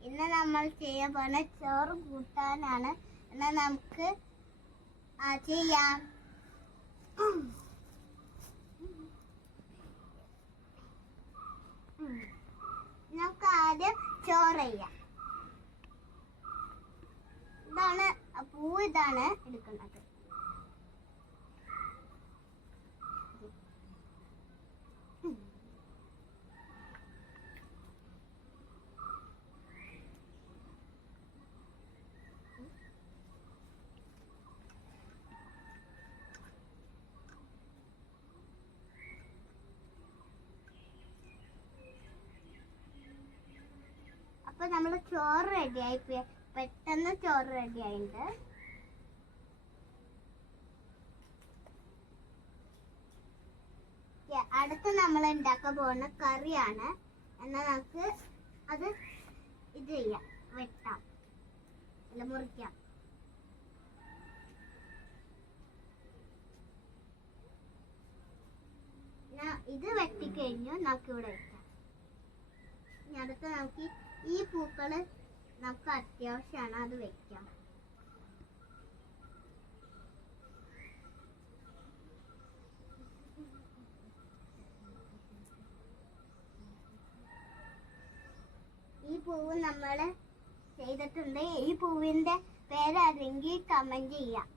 ഇന്ന് നമ്മൾ ചെയ്യാൻ പോണ ചോറ് കൂട്ടാനാണ്. എന്നാ നമുക്ക് ചെയ്യാം. നമുക്ക് ആദ്യം ചോറ് ചെയ്യാം. ഇതാണ് പൂ ഇതാണ് എടുക്കുന്നത്. അപ്പൊ നമ്മൾ ചോറ് റെഡിയായി പെട്ടെന്ന് ചോറ് റെഡി ആയിട്ട് Yeah, അടുത്ത് നമ്മൾ ഉണ്ടാക്കാൻ പോകുന്ന കറിയാണ്. എന്നാൽ നമുക്ക് അത് ഇത് ചെയ്യാം. വെട്ടാം. അല്ല മുറിക്കാം. ഇത് വെട്ടിക്കഴിഞ്ഞു. നമുക്ക് ഇവിടെ വെക്കാം. ഇനി അടുത്ത നമുക്ക് ഈ പൂക്കൾ നമുക്ക് അത്യാവശ്യമാണ് അത് വെക്കാം. ഈ പൂവ് നമ്മൾ ചെയ്തിട്ടുണ്ട്. ഈ പൂവിന്റെ പേരറിയെങ്കിൽ കമന്റ് ചെയ്യാം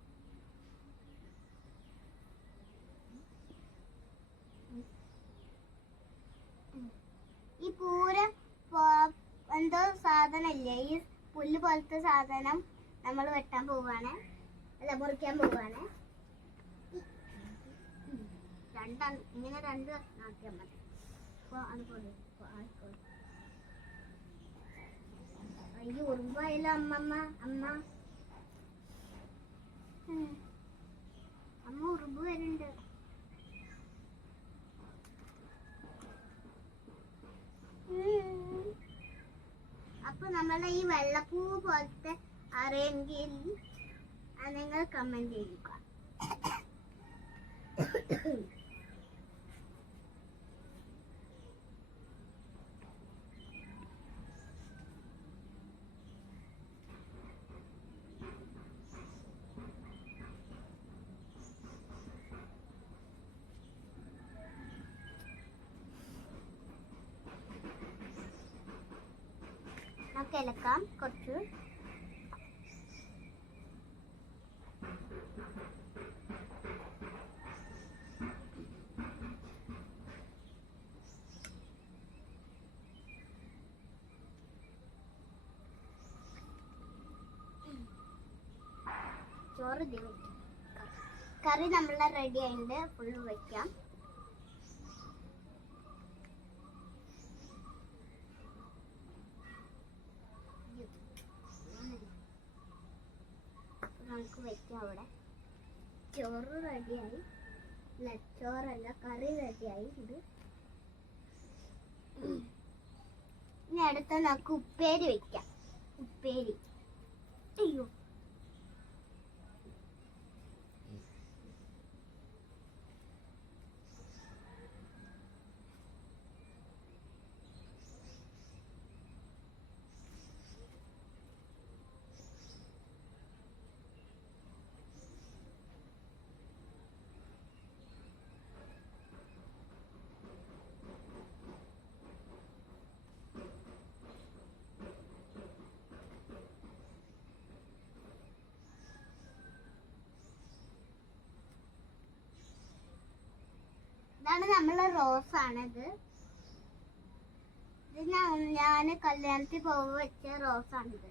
ഈ പൂര് പോ- എന്തോ സാധനം ഇല്ലേ ഈ പുല്ല് പോലത്തെ സാധനം നമ്മൾ വെട്ടാൻ പോവാണ്. അല്ല മുറിക്കാൻ പോവാണ്. രണ്ടാണ്. ഇങ്ങനെ രണ്ട് ആക്കിയാൽ മതി. അപ്പൊ അത് പോലെ ആയിക്കോട്ടെ. ഈ ഉറുമ്പായാലും അമ്മമ്മ. അമ്മ. അമ്മ ഉറുമ്പ് വരുന്നുണ്ട്. നമ്മളെ ഈ വെള്ളപ്പൂ പോലത്തെ അറിയെങ്കിൽ നിങ്ങൾ കമന്റ് ചെയ്യുക. ഇളക്കാം കുറച്ച്. ചോറ് കറി നമ്മളെ റെഡി ആയിട്ട് ഫുള്ള് വെക്കാം. നമുക്ക് വെക്കാം അവിടെ ചോറ് റെഡിയായി. ചോറല്ല കറി റെഡിയായി ഇത്. ഇനി അടുത്ത നമുക്ക് ഉപ്പേരി വെക്കാം. ഉപ്പേരി. അയ്യോ. ഇതാണ് നമ്മളെ റോസ് ആണിത് ഇത് ഞാൻ കല്യാണത്തിൽ പോകുമ്പോൾ വെച്ച റോസ് ആണിത്.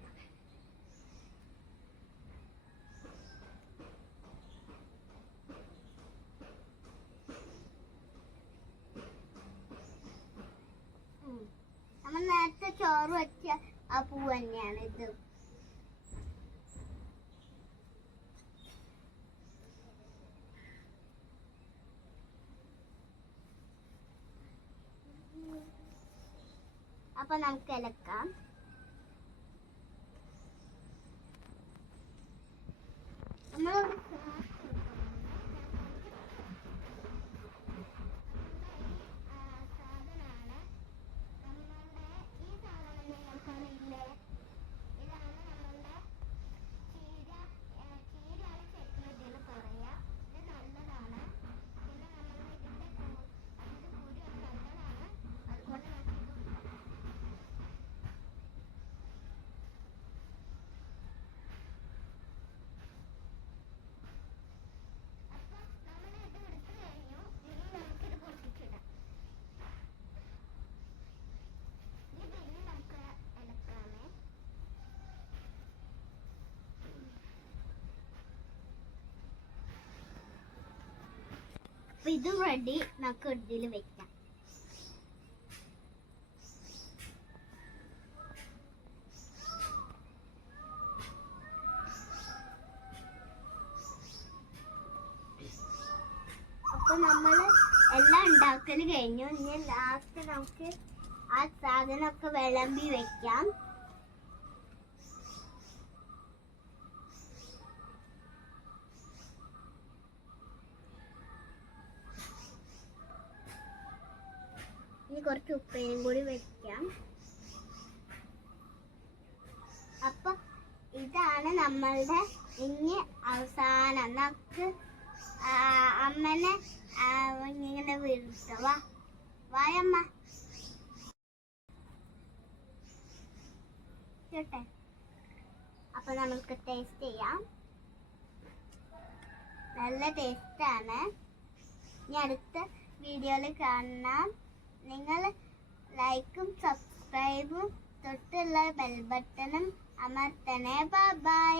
നമ്മൾ നേരത്തെ ചോറ് വെച്ച ആ പൂ തന്നെയാണ് ഇത്. അപ്പൊ നമുക്ക് ഇളക്കാം നമ്മൾ അപ്പൊ ഇതും റെഡി നമുക്ക് ഇതിൽ വെക്കാം. അപ്പൊ നമ്മൾ എല്ലാം ഉണ്ടാക്കൽ കഴിഞ്ഞു. ഇനി ലാസ്റ്റ് നമുക്ക് ആ സാധനമൊക്കെ വിളമ്പി വെക്കാം ഇനി കുറച്ച് ഉപ്പേനും കൂടി വെക്കാം. അപ്പൊ ഇതാണ് നമ്മളുടെ ഇനി അവസാനം. നമുക്ക് അമ്മനെ ഇങ്ങനെ വീഴ്ത്ത വായമ്മ. ചോട്ടെ അപ്പൊ നമുക്ക് ടേസ്റ്റ് ചെയ്യാം. നല്ല ടേസ്റ്റ് ആണ്. ഇനി അടുത്ത വീഡിയോയിൽ കാണാം. നിങ്ങൾ ലൈക്കും സബ്സ്ക്രൈബും തൊട്ടുള്ള ബെൽ ബട്ടണും അമർത്തണേ. ബൈ